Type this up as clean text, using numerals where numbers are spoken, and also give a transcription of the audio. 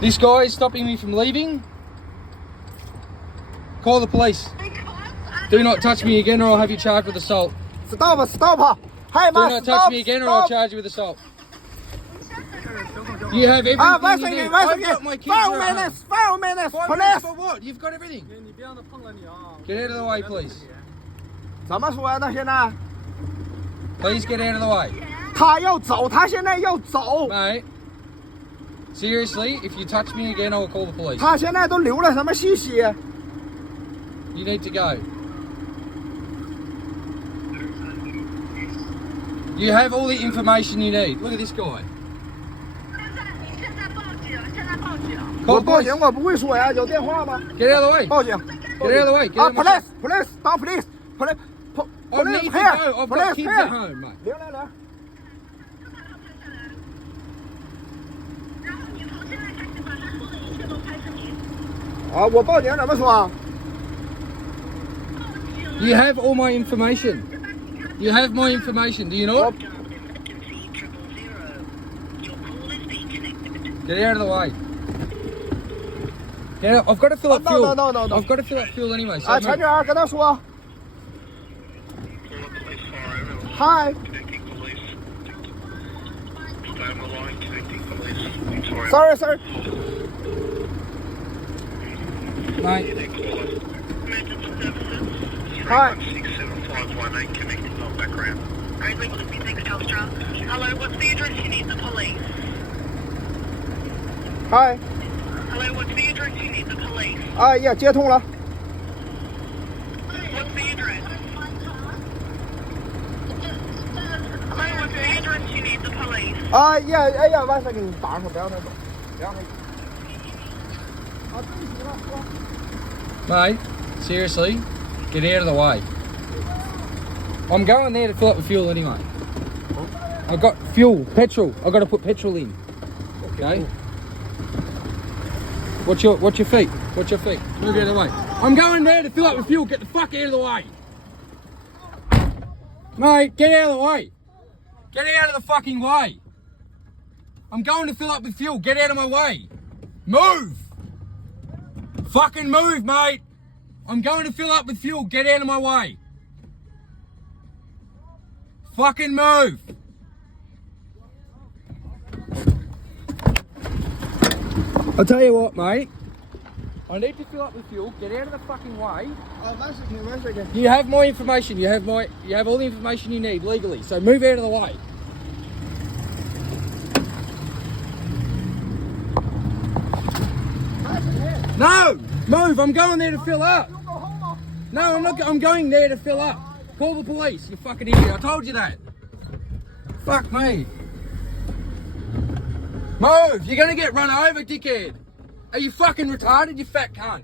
This guy is stopping me from leaving. Call the police. Do not touch me again or I'll have you charged with assault. Stop, stop. Hey, Do man, not stop, touch me again or I'll stop. charge you with assault. You have everything Ah, you one need. second, one I've got second. my kids 5 at home. minutes, 5 minutes, 5 minutes police. for what? You've got everything. Get out of the way, please. 怎么说呢？现在 Please get out of the way. 他要走，他现在要走， Mate, seriously, if you touch me again, I will call the police. 他现在都流了什么信息？ You need to go. You have all the information you need. Look at this guy. 我 Call the 报 police. 警，我不会说呀，有电话吗？ Get out of the way. 报警。 Get out of the way. Get 啊 out of my ，police，police，当 police，police，police I need to here， go. I've got police kids here at home, mate. 000。啊，我报警怎么说？ You have all my information. You have my information. Do you not? Get out of the way. Get out. I've got to fill up No, fuel. no. I've got to fill up fuel anyway. So 啊， move. 陈女跟他说。Hi。Sorry, sorry. Mate, Hi. 67518 connecting on background. Hello, what's the address you need the police? Hi. Hello, what's the address you need the police? 啊呀，接通了。 What's the address? Hello, what's the address you need the police? 啊呀，哎呀，完事给你打上，不让他走，不让他走。啊，对不起了，说。 mate, seriously, get out of the way. I'm going there to fill up with fuel anyway. I've got fuel, petrol. I've got to put petrol in. Okay. What's your feet? What's your feet? Move out of the way. I'm going there to fill up with fuel. Get the fuck out of the way. Mate, get out of the way. Get out of the fucking way. I'm going to fill up with fuel. Get out of my way. Move. Fucking move, mate. I'm going to fill up with fuel. Get out of my way. Fucking move. I'll tell you what, mate. I need to fill up with fuel. Get out of the fucking way. 啊，完事情，完事情。 You have my information. You have all the information you need legally. So move out of the way. No, move. I'm going there to fill up. No, I'm not. I'm going there to fill up. Call the police. You fucking idiot. I told you that. Fuck me. Move. You're gonna get run over, dickhead. Are you fucking retarded, you fat cunt?